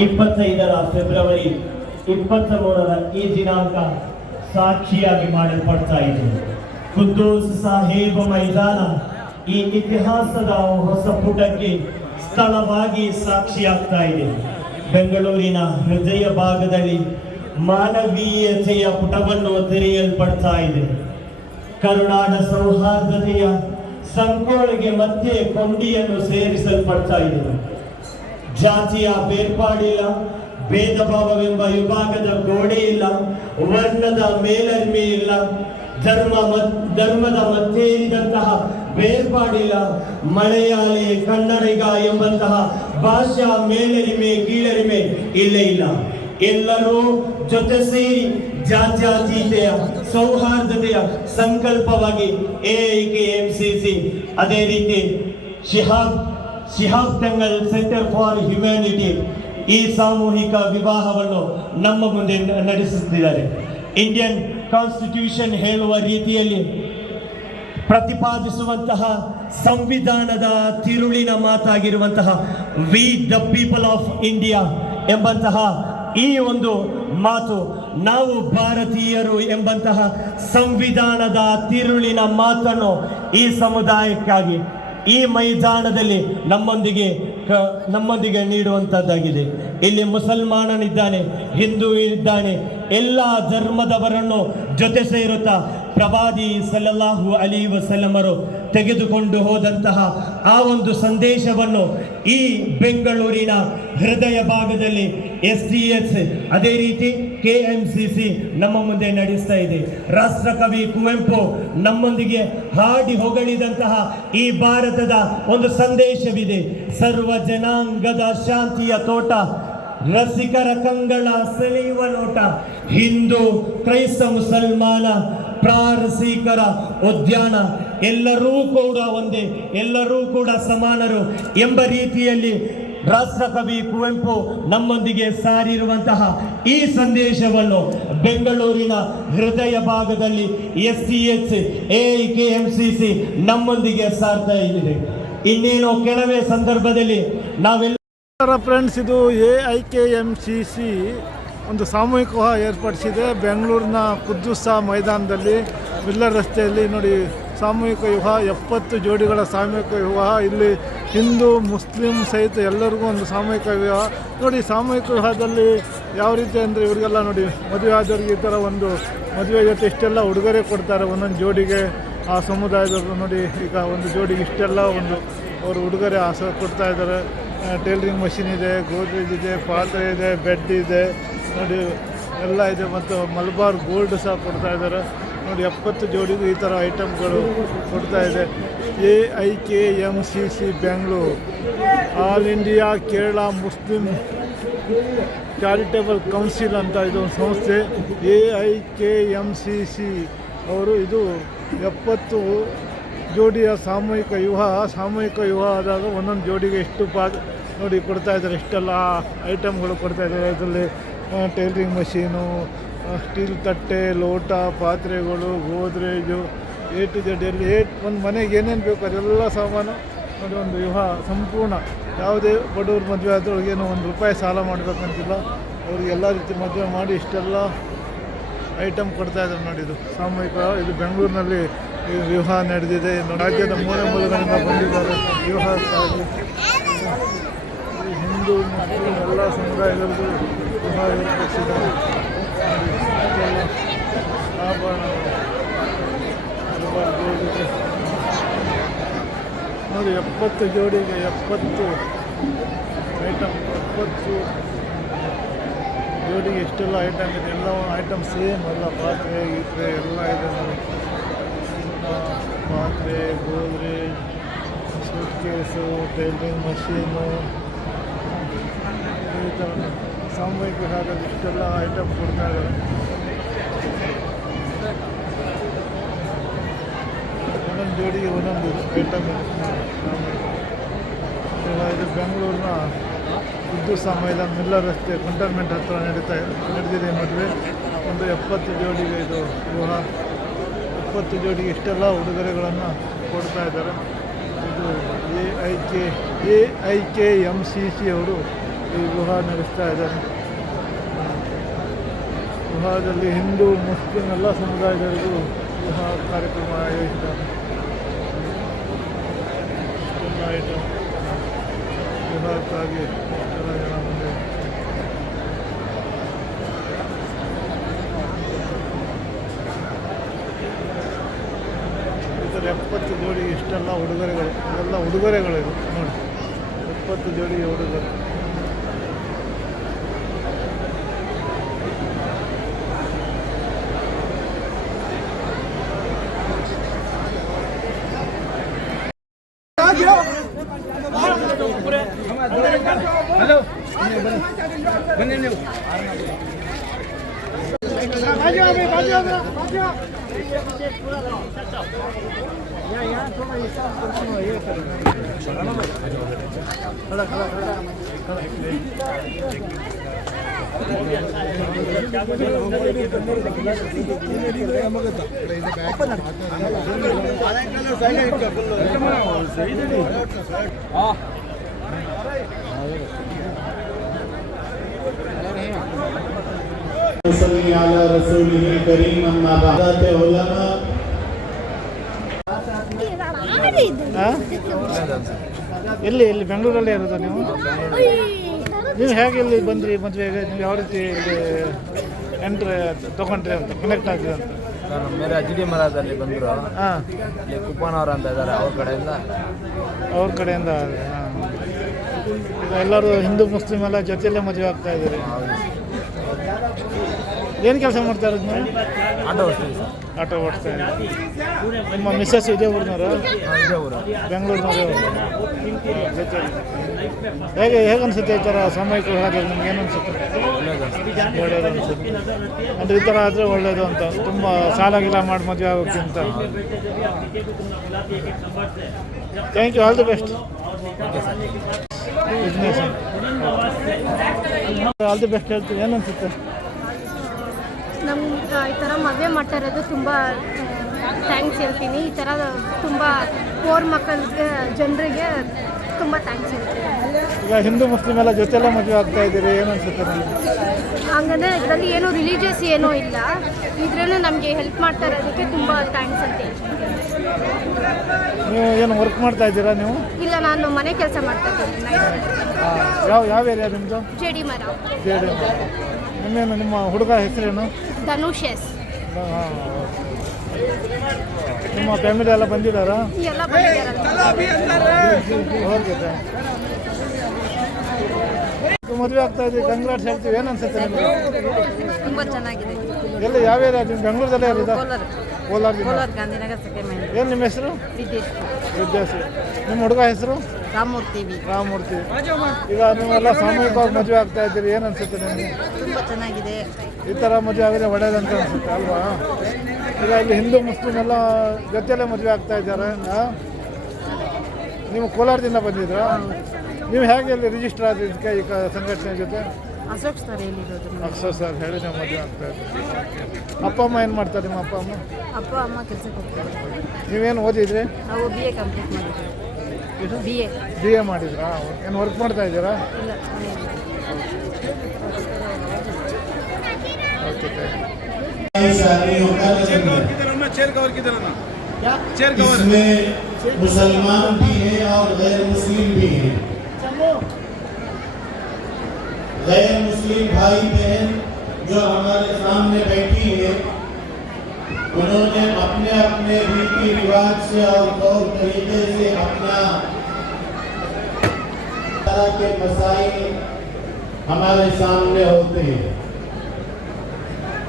ಇಪ್ಪತ್ತೈದರ ಫೆಬ್ರವರಿ ಇಪ್ಪತ್ತ ಮೂರರ ಈ ದಿನಾಂಕ ಸಾಕ್ಷಿಯಾಗಿ ಮಾಡಲ್ಪಡ್ತಾ ಇದೆ. ಖುದ್ದೂಸ್ ಸಾಹೇಬ ಮೈದಾನ ಈ ಇತಿಹಾಸದ ಹೊಸ ಪುಟಕ್ಕೆ ಸ್ಥಳವಾಗಿ ಸಾಕ್ಷಿಯಾಗ್ತಾ ಇದೆ. ಬೆಂಗಳೂರಿನ ಹೃದಯ ಭಾಗದಲ್ಲಿ ಮಾನವೀಯತೆಯ ಪುಟವನ್ನು ತೆರೆಯಲ್ಪಡ್ತಾ ಇದೆ. ಕರುನಾಡ ಸೌಹಾರ್ದತೆಯ ಸಂಕೋಳಿಗೆ ಮತ್ತೆ ಕೊಂಡಿಯನ್ನು ಸೇರಿಸಲ್ಪಡ್ತಾ ಇದೆ. ಜಾತಿಯ ಬೇರ್ಪಾಡಿಲ್ಲ ಭೇದ ಭಾವವೆಂಬ ವಿಭಾಗದ ಗೋಡೆ ಇಲ್ಲ, ವರ್ಣದ ಮೇಲರಿಮೆ ಇಲ್ಲ, ಧರ್ಮ ಧರ್ಮದ ಧರ್ಮದ ಇದ್ದಂತಹ ಬೇರ್ಪಾಡಿಲ್ಲ ಮಲಯಾಳಿ ಕನ್ನಡಿಗ ಎಂಬಂತಹ ಭಾಷಾ ಮೇಲರಿಮೆ, ಕೀಳರಿಮೆ ಇಲ್ಲೇ ಇಲ್ಲ. ಎಲ್ಲರೂ ಜೊತೆ ಸೇರಿ ಜಾತ್ಯಾತೀತೆಯ ಸೌಹಾರ್ದತೆಯ ಸಂಕಲ್ಪವಾಗಿ A K M C C, ಅದೇ ರೀತಿ Shihab Shihab Thangal centre for humanity ಈ ಸಾಮೂಹಿಕ ವಿವಾಹವನ್ನು ನಮ್ಮ ಮುಂದೆ ನಡೆಸುತ್ತಿದ್ದಾರೆ. ಇಂಡಿಯನ್ ಕಾನ್ಸ್ಟಿಟ್ಯೂಷನ್ ಹೇಳುವ ರೀತಿಯಲ್ಲಿ ಪ್ರತಿಪಾದಿಸುವಂತಹ ಸಂವಿಧಾನದ ತಿರುಳಿನ ಮಾತಾಗಿರುವಂತಹ we the people of India ಎಂಬಂತಹ ಈ ಒಂದು ಮಾತು ನಾವು ಭಾರತೀಯರು ಎಂಬಂತಹ ಸಂವಿಧಾನದ ತಿರುಳಿನ ಮಾತನ್ನು ಈ ಸಮುದಾಯಕ್ಕಾಗಿ ಈ ಮೈದಾನದಲ್ಲಿ ನಮ್ಮೊಂದಿಗೆ ನಮ್ಮೊಂದಿಗೆ ನೀಡುವಂಥದ್ದಾಗಿದೆ ಇಲ್ಲಿ ಮುಸಲ್ಮಾನನಿದ್ದಾನೆ ಹಿಂದೂ ಇದ್ದಾನೆ ಎಲ್ಲ ಧರ್ಮದವರನ್ನು ಜೊತೆ ಸೇರುತ್ತಾ ಪ್ರವಾದಿ ಸಲ್ಲಲ್ಲಾಹು ಅಲಿ ವಸಲ್ಲಮರು ತೆಗೆದುಕೊಂಡು ಹೋದಂತಹ ಆ ಒಂದು ಸಂದೇಶವನ್ನು ಈ ಬೆಂಗಳೂರಿನ ಹೃದಯ ಭಾಗದಲ್ಲಿ ಎಸ್ ಡಿ ಎಸ್, ಅದೇ ರೀತಿ ಕೆ ಎಂ ಸಿ ಸಿ ನಮ್ಮ ಮುಂದೆ ನಡೆಸ್ತಾ ಇದೆ. ರಾಷ್ಟ್ರಕವಿ ಕುವೆಂಪು ನಮ್ಮೊಂದಿಗೆ ಹಾಡಿ ಹೊಗಳಿದಂತಹ ಈ ಭಾರತದ ಒಂದು ಸಂದೇಶವಿದೆ. ಸರ್ವ ಜನಾಂಗದ ಶಾಂತಿಯ ತೋಟ ರಸಿಕರ ಕಂಗಳ ಸೆಳೆಯುವ ನೋಟ. ಹಿಂದೂ, ಕ್ರೈಸ್ತ, ಮುಸಲ್ಮಾನ, ಪ್ರಾರಸಿಕರ ಉದ್ಯಾನ, ಎಲ್ಲರೂ ಕೂಡ ಒಂದೇ, ಎಲ್ಲರೂ ಕೂಡ ಸಮಾನರು ಎಂಬ ರೀತಿಯಲ್ಲಿ ರಾಷ್ಟ್ರಕವಿ ಕುವೆಂಪು ನಮ್ಮೊಂದಿಗೆ ಸಾರಿರುವಂತಹ ಈ ಸಂದೇಶವನ್ನು ಬೆಂಗಳೂರಿನ ಹೃದಯ ಭಾಗದಲ್ಲಿ S T H A K M C C ನಮ್ಮೊಂದಿಗೆ ಸಾರ್ತಾ ಇದೆ ಇನ್ನೇನು ಕೆಲವೇ ಸಂದರ್ಭದಲ್ಲಿ ನಾವೆಲ್ಲ ಫ್ರೆಂಡ್ಸ್ ಇದು A I K M C C ಒಂದು ಸಾಮೂಹಿಕ ಏರ್ಪಡಿಸಿದೆ. ಬೆಂಗಳೂರಿನ ಕುದ್ದುಸ ಮೈದಾನದಲ್ಲಿ, ಮಿಲ್ಲರ್ ರಸ್ತೆಯಲ್ಲಿ ನೋಡಿ, ಸಾಮೂಹಿಕ ವಿವಾಹ ಎಪ್ಪತ್ತು ಜೋಡಿಗಳ ಸಾಮೂಹಿಕ ವಿವಾಹ ಇಲ್ಲಿ ಹಿಂದೂ, ಮುಸ್ಲಿಂ ಸಹಿತ ಎಲ್ಲರಿಗೂ ಒಂದು ಸಾಮೂಹಿಕ ವಿವಾಹ ನೋಡಿ, ಸಾಮೂಹಿಕ ವಿವಾಹದಲ್ಲಿ ಯಾವ ರೀತಿ ಅಂದರೆ ಇವರಿಗೆಲ್ಲ ನೋಡಿ, ಮದುವೆ ಆದವ್ರಿಗೆ ಈ ಥರ ಒಂದು ಮದುವೆ ಜೊತೆ ಇಷ್ಟೆಲ್ಲ ಉಡುಗೊರೆ ಕೊಡ್ತಾರೆ ಒಂದೊಂದು ಜೋಡಿಗೆ. ಆ ಸಮುದಾಯದವರು ನೋಡಿ, ಈಗ ಒಂದು ಜೋಡಿಗೆ ಇಷ್ಟೆಲ್ಲ ಒಂದು ಅವರು ಉಡುಗೊರೆ ಆಸ ಕೊಡ್ತಾ ಇದ್ದಾರೆ. ಟೈಲರಿಂಗ್ ಮಷಿನ್ ಇದೆ, ಗೋದ್ರೇಜ್ ಇದೆ, ಪಾತ್ರೆ ಇದೆ, ಬೆಡ್ ಇದೆ. ನೋಡಿ, ಎಲ್ಲ ಇದೆ. ಮತ್ತು ಮಲಬಾರ್ ಗೋಲ್ಡ್ ಸಹ ಕೊಡ್ತಾ ಇದ್ದಾರೆ. ನೋಡಿ, ಎಪ್ಪತ್ತು ಜೋಡಿಗೂ ಈ ಥರ ಐಟಮ್ಗಳು ಕೊಡ್ತಾ ಇದೆ. A I K M C C Bengaluru. All India, Kerala Muslim charitable council ಅಂತ ಇದು ಒಂದು ಸಂಸ್ಥೆ. A I K M C C. ಅವರು ಇದು ಎಪ್ಪತ್ತು ಜೋಡಿಯ ಸಾಮೂಹಿಕ ವಿವಾಹ ಸಾಮೂಹಿಕ ವಿವಾಹ ಆದಾಗ ಒಂದೊಂದು ಜೋಡಿಗೆ ಎಷ್ಟು ಪಾ ನೋಡಿ ಕೊಡ್ತಾ ಇದ್ದಾರೆ, ಇಷ್ಟೆಲ್ಲ ಐಟಮ್ಗಳು ಕೊಡ್ತಾ ಇದ್ದಾರೆ. ಅದರಲ್ಲಿ ಟೈಲರಿಂಗ್ ಮಷೀನು ಸ್ಟೀಲ್ ತಟ್ಟೆ, ಲೋಟ, ಪಾತ್ರೆಗಳು, ಗೋದ್ರೇಜು ಎ ಟು ಜೆಡ್ ಎಲ್ಲಿ ಏ, ಒಂದು ಮನೆಗೆ ಏನೇನು ಬೇಕು ಅದೆಲ್ಲ ಸಾಮಾನು ನೋಡಿ ಒಂದು ವಿವಾಹ ಸಂಪೂರ್ಣ. ಯಾವುದೇ ಬಡವ್ರ ಮದುವೆ ಏನೋ ಒಂದು ರೂಪಾಯಿ ಸಾಲ ಮಾಡಬೇಕಂತಿಲ್ಲ. ಅವ್ರಿಗೆ ಎಲ್ಲ ರೀತಿ ಮದುವೆ ಮಾಡಿ ಇಷ್ಟೆಲ್ಲ ಐಟಮ್ ಕೊಡ್ತಾ ಇದ್ದಾರೆ ನೋಡಿ ಇದು. ಸಾಮೂಹಿಕ, ಇದು ಬೆಂಗಳೂರಿನಲ್ಲಿ ವಿವಾಹ ನಡೆದಿದೆ. ರಾಜ್ಯದ ಮೂಲೆ ಮೂಲಗಳಿಂದ ಬಂದಿದ್ದಾರೆ. ಈ ಹಿಂದೂ ಮುಸ್ಲಿಂ ಎಲ್ಲ ಸಮುದಾಯಗಳಿಗೂ ವಿವಾಹ ಏರ್ಪಡಿಸಿದ್ದಾರೆ. ನೋಡಿ, ಎಪ್ಪತ್ತು ಜೋಡಿಗೆ ಎಪ್ಪತ್ತು ಐಟಮ್ ಎಪ್ಪತ್ತು ಜೋಡಿಗೆ ಎಷ್ಟೆಲ್ಲ ಐಟಮ್ ಇದೆ? ಎಲ್ಲ ಐಟಮ್ ಸೇಮ್ ಎಲ್ಲ ಪಾತ್ರೆ ಗೀತ್ರೆ ಎಲ್ಲ ಇದೆ ನೋಡಿ. ಪಾತ್ರೆ Godrej suitcase tailoring machine ಈ ಥರ ಸಾಮೂಹಿಕ ವಿಭಾಗದಲ್ಲಿ ಇಷ್ಟೆಲ್ಲ ಐಟಮ್ ಕೊಡ್ತಾ ಒಂದೊಂದು ಜೋಡಿಗೆ ಒಂದೊಂದು ಐಟಮ್ ಇದು. ಬೆಂಗಳೂರಿನ ಉದ್ದು ಸಮಯದ ಮಿಲ್ಲರ್ ರಸ್ತೆ, ಕಂಟೋನ್ಮೆಂಟ್ ಹತ್ರ ನಡೀತಾ ನಡೆದಿದೆ ಮದುವೆ. ಒಂದು ಎಪ್ಪತ್ತು ಜೋಡಿಗೆ ಇದು ವಿವಾಹ. ಎಪ್ಪತ್ತು ಜೋಡಿ ಇಷ್ಟೆಲ್ಲ ಉಡುಗೊರೆಗಳನ್ನು ಕೊಡ್ತಾ ಇದ್ದಾರೆ. ಇದು A I K A I K M C C ಅವರು ಈ ಗುಹಾ ನಡೆಸ್ತಾ ಇದ್ದಾರೆ. ಗುಹಾದಲ್ಲಿ ಹಿಂದೂ, ಮುಸ್ಲಿಂ ಎಲ್ಲ ಸಮುದಾಯದವರಿಗೂ ಗುಹಾ ಕಾರ್ಯಕ್ರಮ ಆಯೋಜಿಸಿದ್ದಾರೆ. ವಿವಾಹಕ್ಕಾಗಿ ಎಲ್ಲ ಜನ ಬಂದಿದ್ದಾರೆ ಇದರ ಎಪ್ಪತ್ತು ಜೋಡಿ ಇಷ್ಟೆಲ್ಲ ಉಡುಗೊರೆಗಳು ಇವೆಲ್ಲ ಉಡುಗೊರೆಗಳು ನೋಡಿ ಎಪ್ಪತ್ತು ಜೋಡಿ ಉಡುಗೊರೆ. ಸೈಡ್ صلی علی رسول کریم اما بعد علماء ಆ? ಎಲ್ಲಿ ಎಲ್ಲಿ ಬೆಂಗಳೂರಲ್ಲೇ ಇರೋದು ನೀವು ನೀವು ಹೇಗೆ ಇಲ್ಲಿ ಬಂದ್ರಿ ಮದುವೆಗೆ ನೀವು ಯಾವ ರೀತಿ ಇಲ್ಲಿ ಎಂಟ್ರಿ ತೊಗೊಂಡ್ರಿ ಅಂತ ಕನೆಕ್ಟ್ ಆಗ್ತದೆ ಅಂತ ನಾನು ಬೇರೆ ಅಜಿಡಿ ಮರದಲ್ಲಿ ಬಂದರು ಹಾಂ ಇಲ್ಲಿ ಕುಪ್ಪನವ್ರು ಅಂತ ಇದ್ದಾರೆ ಅವ್ರ ಕಡೆಯಿಂದ ಅವ್ರ ಕಡೆಯಿಂದ ಹಾಂ. ಈಗ ಎಲ್ಲರೂ ಹಿಂದೂ ಮುಸ್ಲಿಂ ಎಲ್ಲ ಜೊತೆಯಲ್ಲೇ ಮದುವೆ ಆಗ್ತಾ ಇದ್ದೀರಿ ಏನು ಕೆಲಸ ಮಾಡ್ತಾ ಇರೋದು ನೀವು? Auto ಓಡಿಸ್ತೀವಿ sir. ಆಟೋ ಓಡಿಸ್ತಾ ನಿಮ್ಮ ಮಿಸ್ಸಸ್ ಇದೇ ಊರಿನವರು? ನಾವು ಇದೇ ಊರು. ಬೆಂಗಳೂರಿನವರೇ ಜೊತೆ ಹೇಗೆ ಹೇಗೆ ಅನಿಸುತ್ತೆ ಈ ಥರ ಸಮಯಕ್ಕೆ ಹಾಗೆ ನಿಮ್ಗೆ ಏನು ಅನಿಸುತ್ತೆ? ಒಳ್ಳೇದು ಅನಿಸುತ್ತೆ. ಅಂದರೆ ಈ ಥರ ಆದರೆ ಒಳ್ಳೇದು ಅಂತ. ತುಂಬ ಸಾಲಾಗಿಲ್ಲ ಗೀಲ ಮಾಡಿ ಮದುವೆ ಆಗೋಕ್ಕಿಂತ thank you all the best business all the best ಹೇಳ್ತೀವಿ. ಏನು ಅನಿಸುತ್ತೆ? ನಮ್ಗೆ ಈ ಥರ ಮದುವೆ ಮಾಡ್ತಾ ಇರೋದು ತುಂಬ ಥ್ಯಾಂಕ್ಸ್ ಹೇಳ್ತೀನಿ. ಈ ಥರ ತುಂಬ ಪೋರ್ ಮಕ್ಕಳಿಗೆ ಜನರಿಗೆ ತುಂಬ ಥ್ಯಾಂಕ್ಸ್ ಹೇಳ್ತೀನಿ. ಈಗ ಹಿಂದೂ ಮುಸ್ಲಿಮ್ ಎಲ್ಲ ಜೊತೆಲ್ಲ ಮದುವೆ ಆಗ್ತಾ ಇದ್ದೀರಿ ಏನು ಅನ್ಸುತ್ತೆ ಹಂಗಂದ್ರೆ ಇದರಲ್ಲಿ ಏನೂ ರಿಲೀಜಿಯಸ್ ಏನೂ ಇಲ್ಲ. ಇದ್ರೇನು ನಮಗೆ ಹೆಲ್ಪ್ ಮಾಡ್ತಾ ಇರೋದಕ್ಕೆ ತುಂಬ ಥ್ಯಾಂಕ್ಸ್ ಅಂತ ನೀವು ಏನು ವರ್ಕ್ ಮಾಡ್ತಾ ಇದ್ದೀರಾ ನೀವು? ಇಲ್ಲ ನಾನು ಮನೆ ಕೆಲಸ ಮಾಡ್ತಾ ಇದ್ದೀನಿ. ಯಾವ ಯಾವ ಏರಿಯಾ ನಿಮ್ಮದು ಜೇಡಿ ಮರ. ಜೆ ಡಿ ನಿಮ್ಮೇನು ನಿಮ್ಮ ಹುಡುಗ ಹೆಸರೇನು? ಧನುಷ್ ಎಸ್ ನಿಮ್ಮ ಫ್ಯಾಮಿಲಿ ಎಲ್ಲ ಬಂದಿದ್ದಾರಾ? ಎಲ್ಲ ಬಂದಿದ್ದಾರಲ್ಲ. ಓಕೆ ಮದುವೆ ಆಗ್ತಾ ಇದೆ ಕಂಗ್ರಾಟ್ಸ್ ಹೇಳ್ತೀವಿ. ಏನು ಅನ್ಸುತ್ತೆ ನಿಮಗೆ? ತುಂಬ ಚೆನ್ನಾಗಿದೆ. ಎಲ್ಲಿ ಯಾವ ಏರಿಯಾ? ನೀವು ಬೆಂಗಳೂರದಲ್ಲೇ ಇರೋದಾ? ಕೋಲಾರ. ಗಾಂಧಿನಗರ ಸೆಕೆಂಡ್ ಏನು ನಿಮ್ಮ ಹೆಸರು? ವಿದ್ಯಾಸಿ ನಿಮ್ಮ ಹುಡುಗ ಹೆಸರು? ರಾಮೂರ್ತಿ ರಾಮಮೂರ್ತಿ. ಈಗ ನೀವೆಲ್ಲ ಸಾಮೂಹಿಕವಾಗಿ ಮದುವೆ ಆಗ್ತಾ ಇದ್ದೀರಿ ಏನು ಅನ್ಸುತ್ತೆ ನಿಮಗೆ? ತುಂಬ ಚೆನ್ನಾಗಿದೆ. ಈ ಥರ ಮದುವೆ ಆಗಿದ್ರೆ ಒಳ್ಳೇದಂತ ಅನ್ಸುತ್ತೆ ಅಲ್ವಾ? ಈಗ ಇಲ್ಲಿ ಹಿಂದೂ ಮುಸ್ಲಿಂ ಎಲ್ಲ ಜೊತೆಯಲ್ಲೇ ಮದುವೆ ಆಗ್ತಾ ಇದ್ದಾರೆ? ನೀವು ಕೋಲಾರದಿಂದ ಬಂದಿದ್ರಾ? ನೀವು ಹೇಗೆ ಇಲ್ಲಿ ರಿಜಿಸ್ಟರ್ ಆದಿದ್ದಕ್ಕೆ ಈಗ ಈ ಸಂಘಟನೆ ಜೊತೆ? ಅಶೋಕ್ ಸರ್ ಹೇಳಿರೋದು ಅಕ್ಷರ್ ಸರ್ ಹೇಳಿ ನಾವು ಮದುವೆ ಆಗ್ತಾ ಇದ್ದೀವಿ ಅಪ್ಪ ಅಮ್ಮ ಏನು ಮಾಡ್ತಾರೆ ನಿಮ್ಮ ಅಪ್ಪ ಅಮ್ಮ? ಅಪ್ಪ ಅಮ್ಮ ಕೆಲಸಕ್ಕೆ ಹೋಗ್ತಾರೆ. ನೀವೇನು ಓದಿದ್ರಿ? ನಾವು B A complete education B A B A ಮಾಡಿದ್ರಾ? ಏನು ವರ್ಕ್ ಮಾಡ್ತಾ ಇದ್ದೀರಾ? کور اس میں مسلمان بھی ہیں اور غیر مسلم بھی ہیں غیر مسلم بھائی بہن جو ہمارے سامنے بیٹھی ہیں انہوں نے اپنے اپنے ریتی رواج سے اور طور طریقے سے اپنا طرح کے مسائل ہمارے سامنے ہوتے ہیں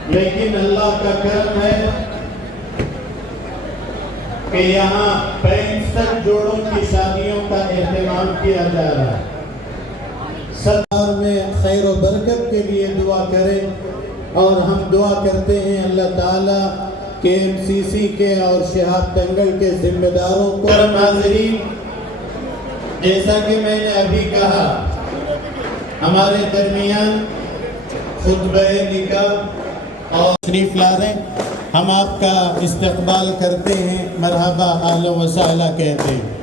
لیکن اللہ کا کرم ہے کہ یہاں پینسٹھ جوڑوں کی شادیوں کا اہتمام کیا جا رہا ہے سردار میں خیر و برکت کے لیے دعا کریں اور ہم دعا کرتے ہیں اللہ تعالیٰ کے ایم سی سی کے اور شہاب تنگل کے ذمہ داروں کو ناظرین جیسا کہ میں نے ابھی کہا، ہمارے درمیان خطبہ نکاح اور شریف لارے، ہم آپ کا استقبال کرتے ہیں، مرحبا اہل وسائلہ کہتے ہیں۔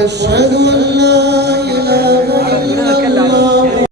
Alexandre